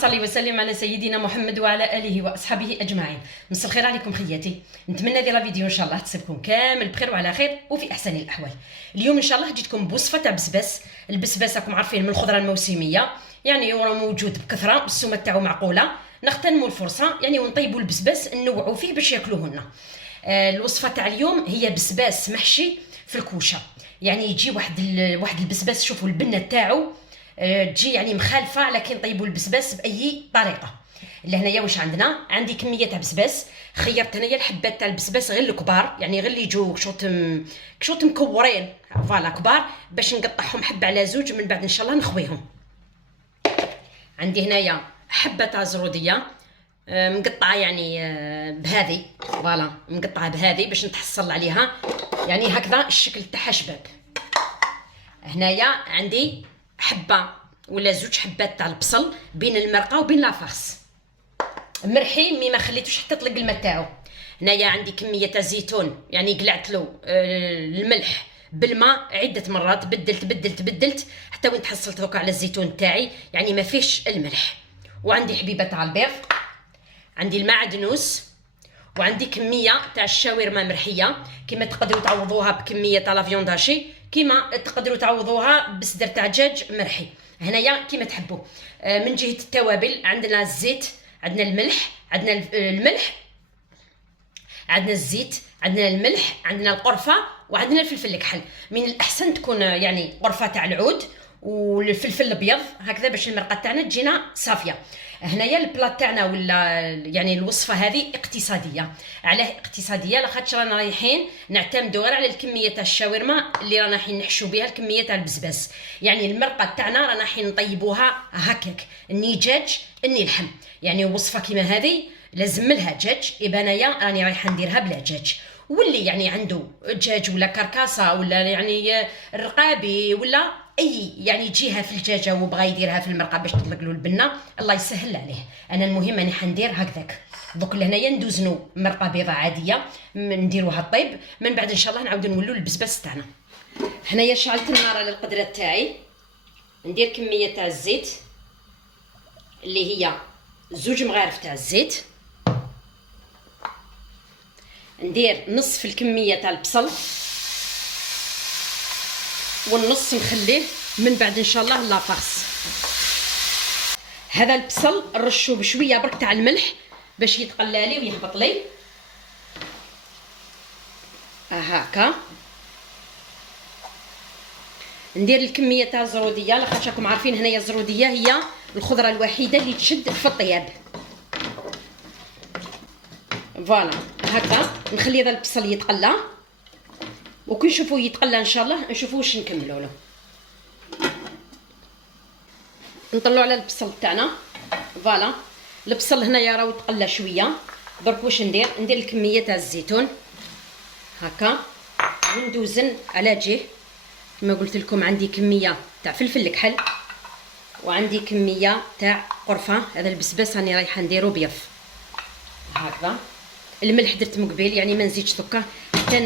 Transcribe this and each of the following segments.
صل وسلم على سيدنا محمد وعلى اله واصحابه اجمعين. مساء الخير عليكم خياتي. نتمنى ديال الفيديو ان شاء الله تصيبكم كامل بخير وعلى خير وفي احسن الاحوال. اليوم ان شاء الله جيتكم بوصفه تاع بسباس. البسباس راكم عارفين من الخضره الموسميه، يعني هو موجود بكثره، السمه تاعو معقوله. نغتنموا الفرصه يعني ونطيبوا البسباس، نوعوا فيه باش ياكلوه. الوصفه تاع اليوم هي بسباس محشي في الكوشه. يعني يجي واحد البسباس، شوفوا البنه تاعو تجي يعني مخالفه، لكن طيبوا البسباس باي طريقه. لهنايا واش عندي كميه تاع بسباس. خيرت هنايا الحبات تاع البسباس غير الكبار، يعني غير اللي يجوا كشوط مكورين فوالا كبار، باش نقطعهم حبه على زوج، من بعد ان شاء الله نخويهم. عندي هنايا حبه تاع زروديه مقطعه، يعني بهذه فوالا، مقطعه بهذه باش نتحصل عليها، يعني هكذا الشكل تاعها شباب. هنايا عندي حبه ولا زوج حبات تاع البصل بين المرقه وبين لافاس، مرحي مي ما خليتوش حتى طلق الماء تاعو. هنايا عندي كميه تاع زيتون، يعني قلعت له الملح بالماء عده مرات، بدلت حتى وين تحصلت دوكا على الزيتون تاعي، يعني ما فيش الملح. وعندي حبيبه تاع البيض، عندي المعدنوس، وعندي كميه تاع الشاورما مرحيه. كما تقدروا تعوضوها بكميه تاع لافيونداشي، كما تقدروا تعوضوها بصدر تاع دجاج مرحي، هنايا كما تحبوا. من جهه التوابل عندنا الزيت، عندنا الملح، عندنا الزيت، عندنا الملح، عندنا القرفه، وعندنا الفلفل الكحل. من الاحسن تكون يعني قرفه تاع العود والفلفل الابيض هكذا، باش المرقه تاعنا تجينا صافيه. هنايا البلاط تاعنا ولا يعني الوصفه هذه اقتصاديه. علاه اقتصاديه؟ لاخاطش رانا رايحين نعتمدوا غير على الكميه تاع الشاورما اللي رانا رايحين نحشو بها الكميه تاع البسباس. يعني المرقه تاعنا رانا رايحين نطيبوها هكاك، ني دجاج ني لحم. يعني وصفه كيما هذه لازم لها دجاج، يبقى انايا راني رايحه نديرها بلا دجاج. واللي يعني عنده دجاج ولا كركاسه ولا يعني الرقابي ولا اي يعني جهه في الدجاجه وبغى يديرها في المرقه باش تطلق له البنه، الله يسهل عليه. انا المهم راني حندير هكذاك. دوك لهنايا ندوزنوا مرقه بيضاء عاديه نديروها طيب، من بعد ان شاء الله نعاودو نولوا البسباس تاعنا. هنايا شعلت النار على القدره تاعي، ندير كميه تاع الزيت اللي هي 2 مغارف تاع الزيت، ندير نصف الكميه تاع البصل والنص نخليه من بعد ان شاء الله لافاس. هذا البصل نرشوه بشويه برك تاع الملح باش يتقلى لي ويهبط لي هكا. ندير الكميه تاع الزروديه، لاخاطش راكم عارفين هنايا الزروديه هي الخضره الوحيده اللي تشد في الطياب. فوالا هكا نخلي هذا البصل يتقلى، وكي نشوفوه يتقلى ان شاء الله نشوفوا واش نكملوا له. نطلعوا على البصل تاعنا فوالا. البصل هنايا راهو تقلى شويه. درك واش ندير الكميه تاع الزيتون هكا، وندوزن على جهه. كما قلت لكم عندي كميه تاع فلفل الكحل، وعندي كميه تاع قرفه. هذا البسباس راني رايحه نديرو بيض هكذا. الملح درت من قبيل، يعني ما نزيدش دوكا حتى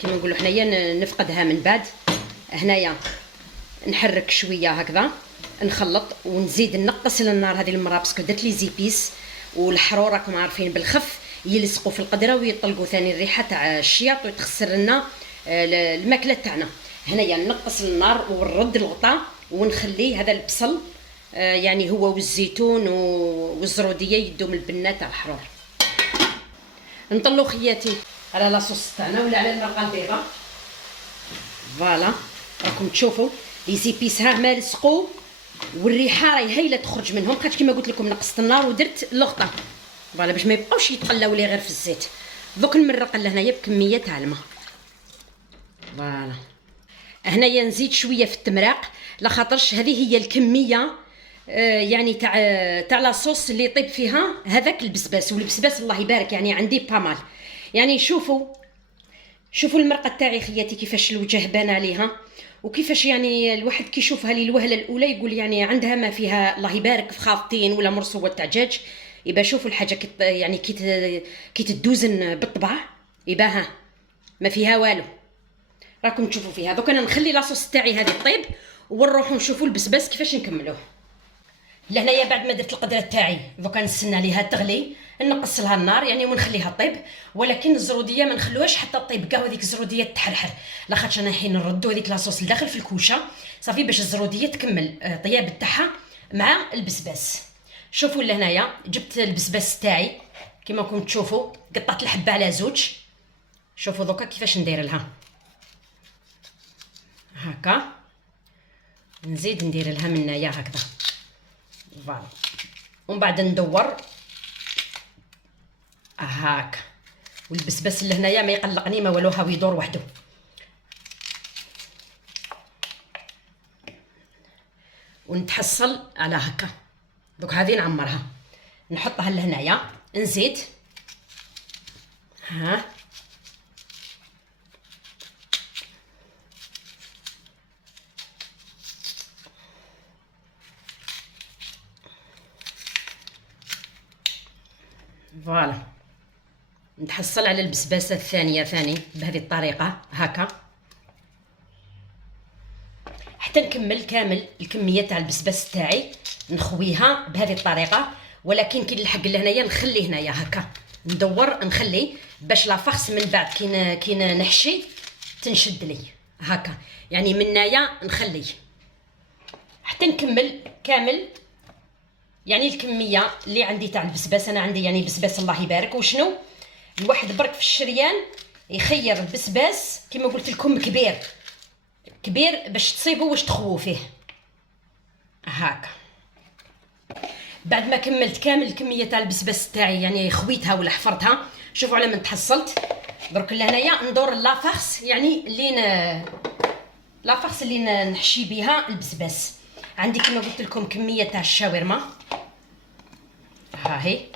كيما نقولوا حنايا نفقدها من بعد. هنايا نحرك شويه هكذا، نخلط ونزيد نقص النار هذه المره، باسكو درت لي زيبيس والحرور راكم عارفين بالخف يلصقوا في القدره ويطلقوا ثاني الريحه تاع الشياط وتخسر لنا الماكله تاعنا. هنايا نقص النار ونرد الغطاء ونخلي هذا البصل يعني هو والزيتون والزروديه يدوا من البنه تاع الحرور. نطلو خياتي على لاصوص تاعنا ولا على المرقه البيضاء فوالا. راكم تشوفوا لي زيبيس ها ما لصقوا والريحه راهي هايله تخرج منهم، خاطر كيما قلت لكم نقصت النار ودرت الغطاء فوالا باش ما يبقاوش يتقلاو لي غير في الزيت. دوك نمرق لهنايا بكميه تاع الماء فوالا. هنايا نزيد شويه في التمراق، لاخاطرش هذه هي الكميه يعني تاع لاصوص اللي يطيب فيها هذاك البسباس. والبسباس الله يبارك يعني عندي بامال. يعني شوفوا المرقه تاعي خياتي كيفاش الوجه بان عليها، وكيفاش يعني الواحد كيشوفها للوهله الاولى يقول يعني عندها ما فيها الله يبارك فخاطين ولا مرصوه تاع دجاج. يبقى شوفوا الحاجه يعني كي تدوزن بالطبع يبقى ها ما فيها والو. راكم تشوفوا فيها. دوك انا نخلي لاصوص تاعي هذه طيب ونروحوا نشوفوا البسباس كيفاش نكملوه. لهنايا بعد ما درت القدره تاعي دوكا نستنى ليها تغلي، نقص لها النار يعني ونخليها طيب. ولكن الزروديه ما نخلوهاش حتى طيب كاع هذيك الزروديه تحرحر، لاخاطش انا حين نردو هذيك لاصوص لداخل في الكوشه صافي باش الزروديه تكمل طياب تاعها مع البسباس. شوفوا لهنايا جبت البسباس تاعي كما راكم تشوفوا، قطعت الحبه على زوج. شوفوا دوكا كيفاش ندير لها هكا، نزيد ندير لها من هنايا هكذا فوالا، ومن بعد ندور هاك. والبسباس اللي هنايا ما يقلقني ما والو، هاو يدور وحده. ونتحصل على هكا. دوك هذه نعمرها نحطها لهنايا، نزيد ها فوالا. نتحصل على البسباسه الثانيه ثاني بهذه الطريقه هكا حتى نكمل كامل الكميه تاع البسباس تاعي، نخويها بهذه الطريقه. ولكن كي نلحق لهنايا نخلي هنايا هكا، ندور نخلي باش لا فخس من بعد كي نحشي تنشد لي هكا، يعني من هنايا نخلي حتى نكمل كامل يعني الكميه اللي عندي تاع البسباس. انا عندي يعني بسباس الله يبارك. وشنو الواحد برك في الشريان يخير البسباس كما قلت لكم كبير كبير باش تصيبوا واش تخووا فيه هكا. بعد ما كملت كامل الكميه تاع البسباس تاعي يعني خويتها ولا حفرتها، شوفوا على من تحصلت درك لهنايا ندور لافاخس يعني لافاخس اللي نحشي بها البسباس. عندي كما قلت لكم كميه تاع الشاورما ها هي،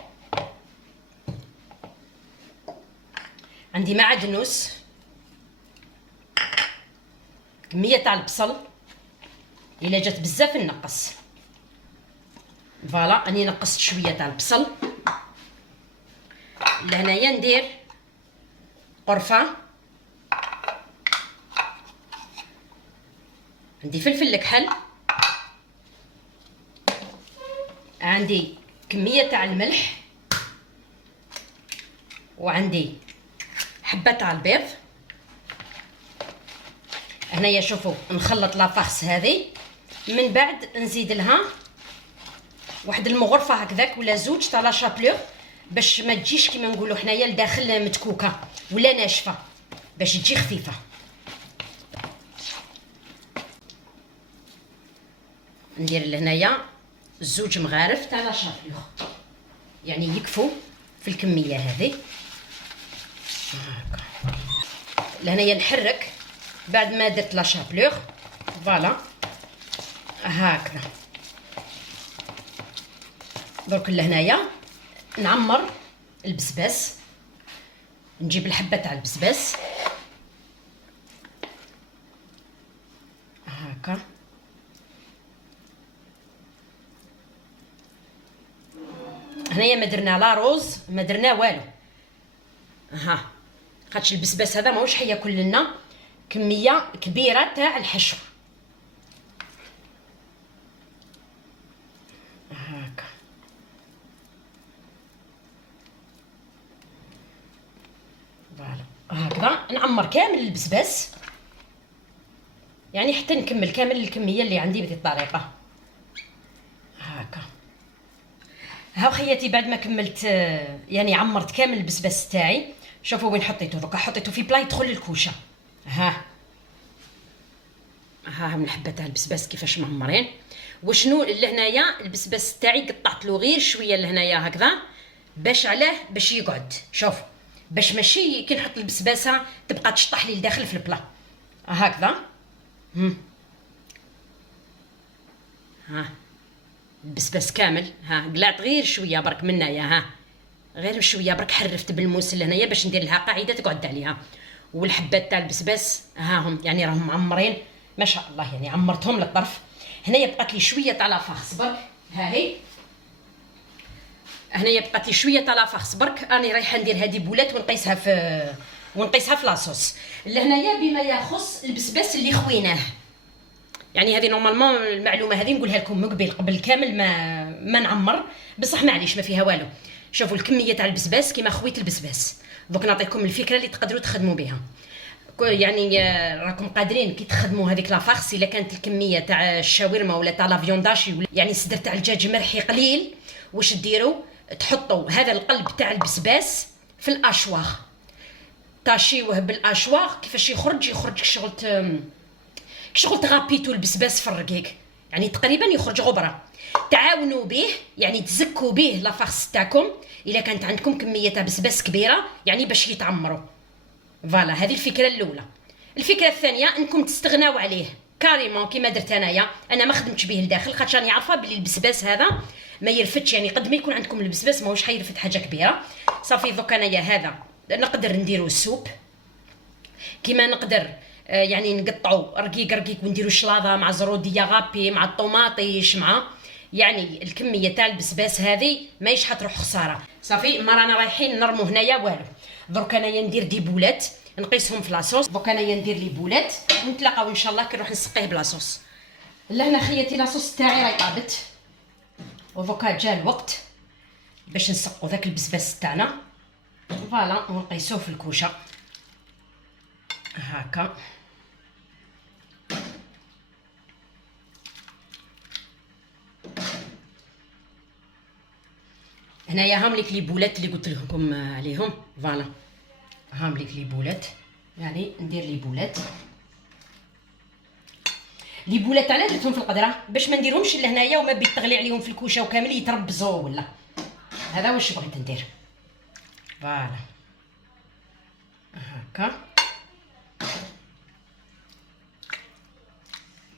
عندي معدنوس، كميه تاع البصل الا جات بزاف نقص فوالا. اني نقصت شويه تاع البصل لهنايا. ندير قرفه، عندي فلفل الكحل، عندي كميه تاع الملح، وعندي حبه تاع البيض. هنايا شوفوا نخلط لافاخس هذه، من بعد نزيد لها واحد المغرفه هكذاك ولا زوج تاع لا شابلور باش ما تجيش كيما نقولوا حنايا لداخل متكوكه ولا ناشفه، باش تجي خفيفه. ندير لهنايا زوج مغارف تاع لا شابلور يعني يكفوا في الكميه هذه هكا. لهنايا نحرك بعد ما درت لا شابلور فوالا هكذا. درك لهنايا نعمر البسباس، نجيب الحبه تاع البسباس هكا. هنايا ما درنا لا روز ما درنا والو ها، خاطش البسباس هذا ماهوش حياكل لنا كميه كبيره تاع الحشو هكا. فوالا هكذا نعمر كامل البسباس يعني حتى نكمل كامل الكميه اللي عندي بهذه الطريقه هكا. ها خياتي بعد ما كملت يعني عمرت كامل البسباس تاعي. شوفوا وين حطيته دوكا، حطيته في بلا يدخل للكوشه ها من حبه تاع البسباس كيفاش معمرين. وشنو لهنايا البسباس تاعي قطعت له غير شويه لهنايا هكذا باش علاه باش يقعد. شوف باش ماشي كي نحط البسباسه تبقى تشطح لي لداخل في البلا هكذا. ها البسباس كامل قلعت غير شويه برك من هنايا غير شويه برك حرفت بالموس لهنايا باش ندير لها قاعده تقعد عليها. والحبات تاع البسباس هم يعني راهم معمرين ما شاء الله، يعني عمرتهم للطرف. هنايا بقات لي شويه تاع لافاخس برك هي، هنايا بقات لي شويه تاع لافاخس برك. راني رايحه ندير هذه بولات ونقيسها في لاصوص. لهنايا بما يخص البسباس اللي خويناه، يعني هذه نورمالمون المعلومه هذه نقولها لكم قبل كامل ما نعمر، بصح معليش ما فيها والو. شوفوا الكميه تاع البسباس كيما خويت البسباس. دوك نعطيكم الفكره اللي تقدروا تخدموا بها. يعني راكم قادرين كي تخدموا هذيك لافارس الا كانت الكميه تاع الشاورما ولا تاع لافيونداشي يعني الصدر تاع الدجاج مرحي قليل، واش ديروا؟ تحطوا هذا القلب تاع البسباس في الاشواغ، تاشيوه بالاشواغ. كيفاش يخرج شغل تغابيتو البسباس في الرقيق، يعني تقريبا يخرج غبره. تعاونوا به، يعني تزكوا به لافارس تاعكم الا كانت عندكم كميه تاع بسباس كبيره، يعني باش يتعمروا. فوالا هذه الفكره الاولى. الفكره الثانيه انكم تستغناو عليه كاريمون كيما درت انايا. انا ما خدمتش به لداخل خاطر راني عارفه بلي البسباس هذا ما يرفتش، يعني قد ما يكون عندكم البسباس ماهوش حيرفد حاجه كبيره. صافي دوك انايا هذا نقدر نديرو السوب، كيما نقدر يعني نقطعوا رقيق ونديروا شلاضه مع زروديه غابي مع الطوماطيش مع، يعني الكميه تاع البسباس هذه ماهيش حتروح خساره. صافي ما رانا رايحين نرمو هنايا والو. درك انايا ندير دي بولات نقيسهم في لاصوص. درك انايا ندير لي بولات ونتلاقاو ان شاء الله كي نروح نسقيه بلاصوص. لهنا خياتي لاصوص تاعي راهي طابت، ودوكا جا الوقت باش نسقو ذاك البسباس تاعنا. فوالا ونقيسوه في الكوشه هكا. هنايا هامليك لي بولات اللي قلت لكم عليهم. فوالا هامليك لي بولات، يعني ندير لي بولات. لي بولات علاه درتهم في القدره؟ باش ما نديرهمش لهنايا وما بيت تغلي عليهم في الكوشه وكامل يتربزوا ولا. هذا واش بغيت ندير. فوالا هكا.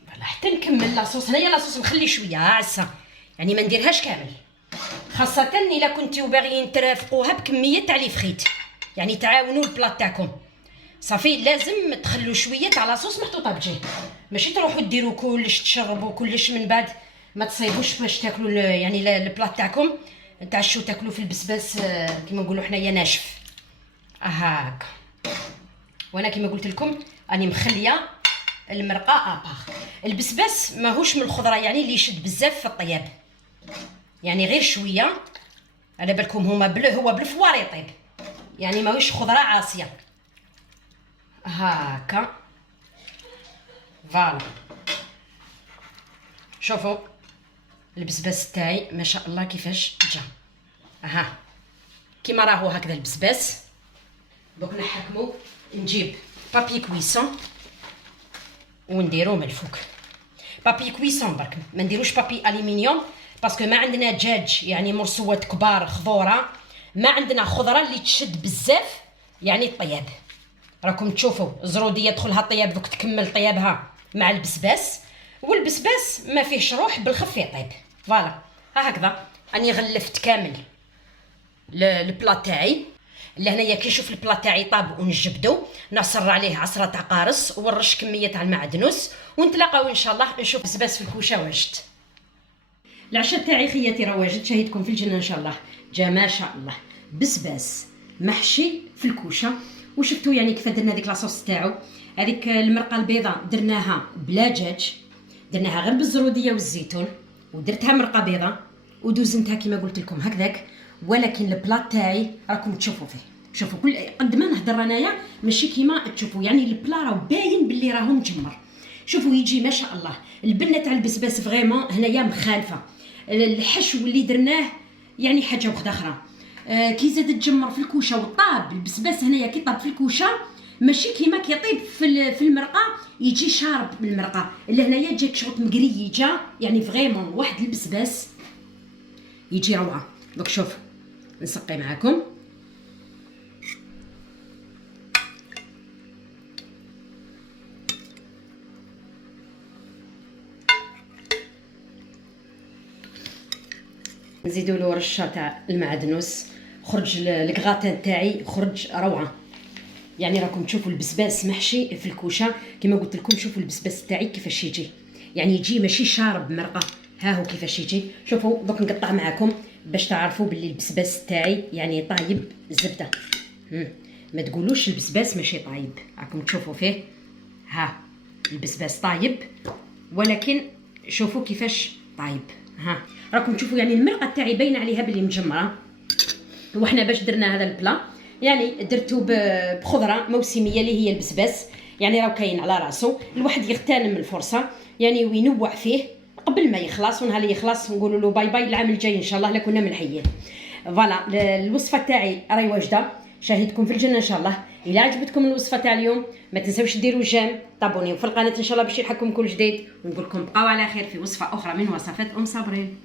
فوالا حتى نكمل لاصوص. هنايا لاصوص نخلي شويه عسه، يعني ما نديرهاش كامل، خاصة الا كنتيو باغيين ترافقوها بكمية تاع لي فخيت، يعني تعاونوا البلاط تاعكم. صافي لازم تخلوا شوية تاع لاصوص محطوطة بجيه، ماشي تروحوا ديروا كلش تشربوا كلش من بعد ما تصيبوش باش تاكلوا يعني البلاط تاعكم تعشوا تاكلوا في البسباس كيما نقولوا حنايا ناشف هاكا. وانا كيما قلت لكم راني مخليه المرقه اباغ. البسباس ماهوش من الخضره يعني اللي يشد بزاف في الطياب، يعني غير شويه. على بالكم هو بالفوار يطيب، يعني ماهوش خضره عاصيه هاكا. فوالا شوفوا البسباس تاعي ما شاء الله كيفاش جا. كيما راهو هكذا البسباس. دوك نحكمو نجيب بابي كويسون ونديروه من الفوق. بابي كويسون برك، ما نديروش بابي الومنيوم باسكو ما عندنا دجاج يعني مرسوات كبار خضوره، ما عندنا خضره اللي تشد بزاف يعني الطياب. راكم تشوفوا الزروديه يدخلها الطياب دوك تكمل طيابها مع البسباس، والبسباس ما فيهش روح بالخف يطيب. فوالا هكذا راني غلفت كامل البلا تاعي. لهنايا كي نشوف البلا تاعي طاب ونجبدو نعصر عليه عصره تاع قارص ونرش كميه تاع المعدنوس، ونتلاقاو ان شاء الله نشوف بسباس في الكوشه واجد. العشاء تاعي خياتي راه واجد، شاهدكم في الجنه ان شاء الله. جا ما شاء الله بسباس محشي في الكوشه، وشفتوا يعني كيف درنا هذيك لاصوص تاعو. هذيك المرقه البيضاء درناها بلا دجاج، درناها غير بالزروديه والزيتون، ودرتها مرقه بيضاء ودوزنتها كما قلت لكم هكذاك. ولكن البلاط تاعي راكم تشوفوا فيه، شوفوا كل قد ما نهضر انايا ماشي كيما تشوفوا، يعني البلا راه باين باللي راهو مجمر. شوفوا يجي ما شاء الله البنه تاع البسباس فريمون هنايا مخالفه. الحشو اللي درناه يعني حاجه وحده اخرى. كي زاد تجمر في الكوشه وطاب البسباس هنايا كي طاب في الكوشه ماشي كيما كيطيب في المرقه يجي شارب بالمرقه. اللي هنايا جاك شغل مقري جا يعني فريمون واحد البسباس يجي روعه. دوك شوف نسقي معاكم. نزيدوا له رشه تاع المعدنوس، خرج الكغاتان تاعي خرج روعه. يعني راكم تشوفوا البسباس محشي في الكوشه كما قلت لكم. شوفوا البسباس تاعي كيفاش يجي، يعني يجي ماشي شارب مرقه، ها هو كيفاش يجي. شوفوا دوك نقطع معاكم باش تعرفوا باللي البسباس تاعي يعني طايب الزبده. ما تقولوش البسباس ماشي طايب، راكم تشوفوا فيه ها البسباس طايب، ولكن شوفوا كيفاش طايب ها راكم تشوفوا يعني المرقه تاعي باينه عليها بلي مجمره. وحنا باش درنا هذا البلا يعني درتو بخضره موسميه اللي هي البسباس، يعني راه كاين على راسو. الواحد يغتنم الفرصه يعني وينوع فيه قبل ما يخلص، ونهار اللي يخلص نقولوا له باي باي العام الجاي ان شاء الله لا كنا ملحيين. فوالا الوصفه تاعي راهي واجده، شاهدكم في الجنه ان شاء الله. الى عجبتكم الوصفه تاع اليوم ما تنساوش ديروا جيم، طابونيو في القناه ان شاء الله باش يلحقكم كل جديد، ونقول لكم بقاو على خير في وصفه اخرى من وصفات صابرين.